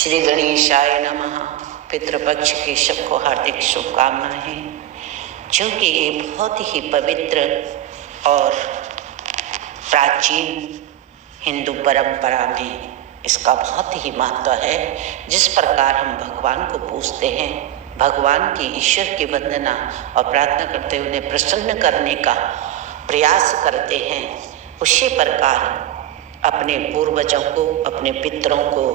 श्री गणेशाय नमः। पितृपक्ष की सबको हार्दिक शुभकामनाएं। चूँकि ये बहुत ही पवित्र और प्राचीन हिंदू परंपरा में इसका बहुत ही महत्व है। जिस प्रकार हम भगवान को पूजते हैं, भगवान की ईश्वर की वंदना और प्रार्थना करते हुए उन्हें प्रसन्न करने का प्रयास करते हैं, उसी प्रकार अपने पूर्वजों को, अपने पितरों को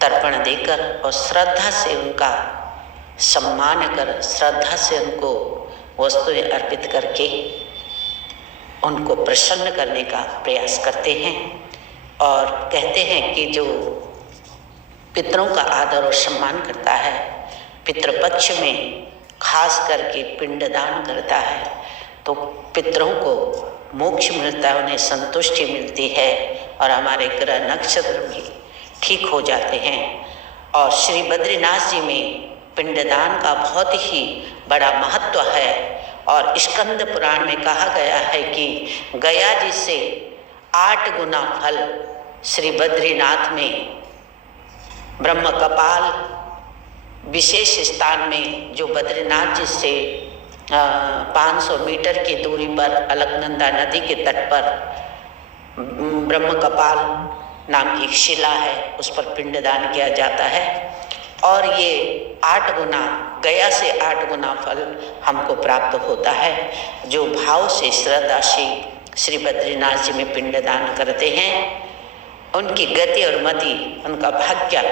तर्पण देकर और श्रद्धा से उनका सम्मान कर, श्रद्धा से उनको वस्तुएं अर्पित करके उनको प्रसन्न करने का प्रयास करते हैं। और कहते हैं कि जो पितरों का आदर और सम्मान करता है, पितृपक्ष में खास करके पिंडदान करता है, तो पितरों को मोक्ष मिलता है, उन्हें संतुष्टि मिलती है और हमारे ग्रह नक्षत्र भी ठीक हो जाते हैं। और श्री बद्रीनाथ जी में पिंडदान का बहुत ही बड़ा महत्व है। और स्कंद पुराण में कहा गया है कि गया जी से 8 गुना फल श्री बद्रीनाथ में ब्रह्म कपाल विशेष स्थान में, जो बद्रीनाथ जी से 500 मीटर की दूरी पर अलकनंदा नदी के तट पर ब्रह्म कपाल नाम की एक शिला है, उस पर पिंडदान किया जाता है। और ये 8 गुना, गया से 8 गुना फल हमको प्राप्त होता है। जो भाव से श्रद्धा से श्री बद्रीनाथ जी में पिंडदान करते हैं, उनकी गति और मति, उनका भाग्य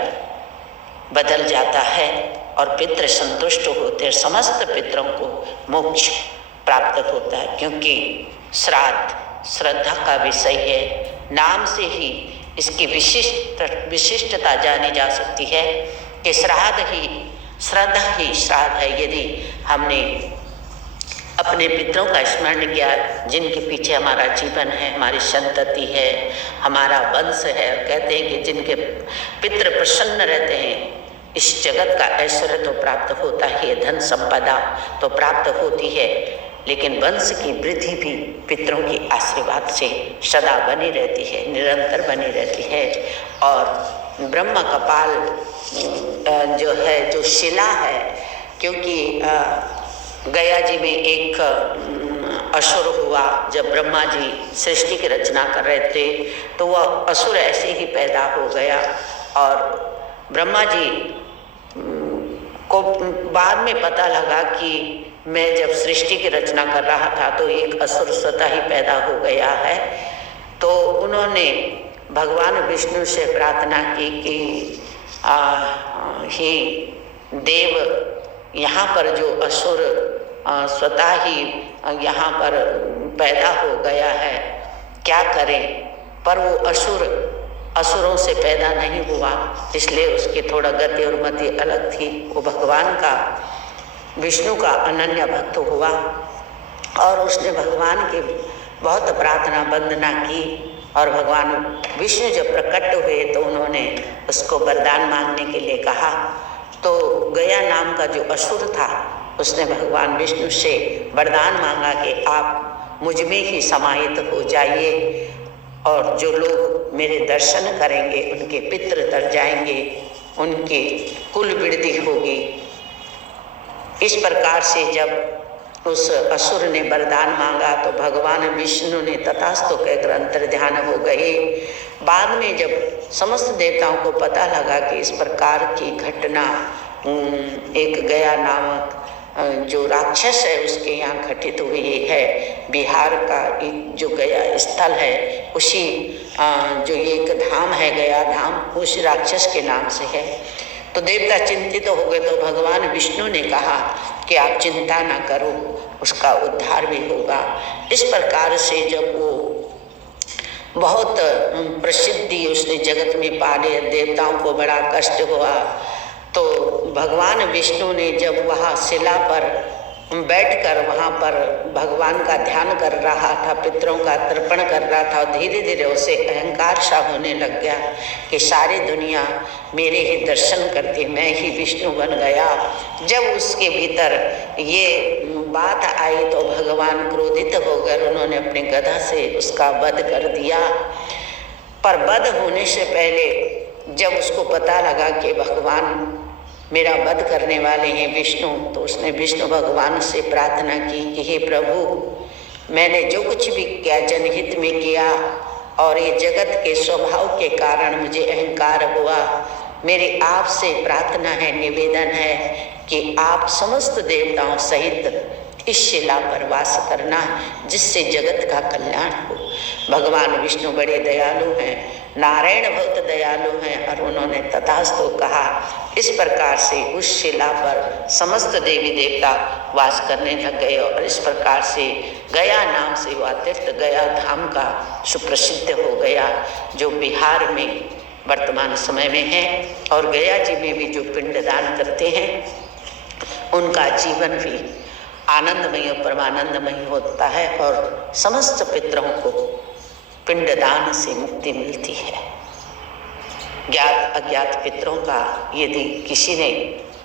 बदल जाता है और पितृ संतुष्ट होते हैं। समस्त पितरों को मोक्ष प्राप्त होता है, क्योंकि श्राद्ध श्रद्धा का विषय है। नाम से ही इसकी विशिष्टता जानी जा सकती है कि श्राद्ध ही श्रद्धा ही श्राद्ध है। यदि हमने अपने पितरों का स्मरण किया, जिनके पीछे हमारा जीवन है, हमारी संतति है, हमारा वंश है, और कहते हैं कि जिनके पितृ प्रसन्न रहते हैं, इस जगत का ऐश्वर्य तो प्राप्त होता है, धन संपदा तो प्राप्त होती है, लेकिन वंश की वृद्धि भी पितरों के आशीर्वाद से सदा बनी रहती है, निरंतर बनी रहती है। और ब्रह्म कपाल जो है, जो शिला है, क्योंकि गया जी में एक असुर हुआ। जब ब्रह्मा जी सृष्टि की रचना कर रहे थे, तो वह असुर ऐसे ही पैदा हो गया। और ब्रह्मा जी को बाद में पता लगा कि मैं जब सृष्टि की रचना कर रहा था तो एक असुर स्वतः ही पैदा हो गया है। तो उन्होंने भगवान विष्णु से प्रार्थना की कि हे देव, यहाँ पर जो असुर स्वतः ही यहाँ पर पैदा हो गया है, क्या करें। पर वो असुरों से पैदा नहीं हुआ, इसलिए उसकी थोड़ा गति और मति अलग थी। वो भगवान का, विष्णु का अनन्य भक्त हुआ और उसने भगवान की बहुत प्रार्थना वंदना की। और भगवान विष्णु जब प्रकट हुए तो उन्होंने उसको वरदान मांगने के लिए कहा। तो गया नाम का जो असुर था, उसने भगवान विष्णु से वरदान मांगा कि आप मुझ में ही समाहित हो जाइए, और जो लोग मेरे दर्शन करेंगे उनके पितृ तर जाएंगे, उनकी कुल वृद्धि होगी। इस प्रकार से जब उस असुर ने वरदान मांगा तो भगवान विष्णु ने तथास्तु कहकर अंतर्ध्यान हो गए। बाद में जब समस्त देवताओं को पता लगा कि इस प्रकार की घटना एक गया नामक जो राक्षस है उसके यहाँ घटित हुई है, बिहार का एक जो गया स्थल है, उसी जो एक धाम है गया धाम, उस राक्षस के नाम से है। तो देवता चिंतित हो गए। तो भगवान विष्णु ने कहा कि आप चिंता ना करो, उसका उद्धार भी होगा। इस प्रकार से जब वो बहुत प्रसिद्धि उसने जगत में पा लिया, देवताओं को बड़ा कष्ट हुआ। तो भगवान विष्णु ने जब वहाँ शिला पर बैठकर वहाँ पर भगवान का ध्यान कर रहा था, पितरों का तर्पण कर रहा था, और धीरे धीरे उसे अहंकार सा होने लग गया कि सारी दुनिया मेरे ही दर्शन करती, मैं ही विष्णु बन गया। जब उसके भीतर ये बात आई तो भगवान क्रोधित हो गए, उन्होंने अपने गदा से उसका वध कर दिया। पर वध होने से पहले जब उसको पता लगा कि भगवान मेरा वध करने वाले हैं विष्णु, तो उसने विष्णु भगवान से प्रार्थना की कि हे प्रभु, मैंने जो कुछ भी किया जनहित में किया और ये जगत के स्वभाव के कारण मुझे अहंकार हुआ। मेरी आपसे प्रार्थना है, निवेदन है कि आप समस्त देवताओं सहित इस शिला पर वास करना, जिससे जगत का कल्याण हो। भगवान विष्णु बड़े दयालु हैं, नारायण बहुत दयालु हैं, और उन्होंने तथास्तु कहा। इस प्रकार से उस शिला पर समस्त देवी देवता वास करने लग गए और इस प्रकार से गया नाम से वह तीर्थ गया धाम का सुप्रसिद्ध हो गया, जो बिहार में वर्तमान समय में है। और गया जी में भी जो पिंडदान करते हैं उनका जीवन भी आनंदमय और परमानंदमय होता है और समस्त पितरों को पिंडदान से मुक्ति मिलती है। ज्ञात अज्ञात पितरों का यदि किसी ने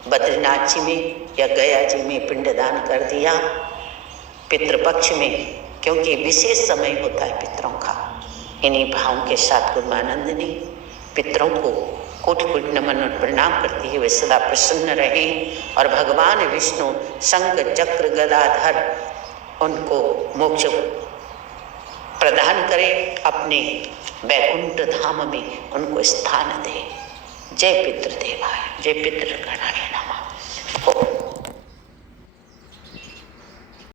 बद्रीनाथ जी में या गया जी में पिंडदान कर दिया पितृपक्ष में, क्योंकि विशेष समय होता है पितरों का, इन्हीं भावों के साथ गुरुमानंद ने पितरों को कोटि कोटि नमन और प्रणाम करती है वे सदा प्रसन्न रहें और भगवान विष्णु शंख चक्र गदाधर उनको मोक्ष प्रदान करें, अपने वैकुंठ धाम में उनको स्थान दे। जय पितृदेवाय, जय पितृगणाय नमः।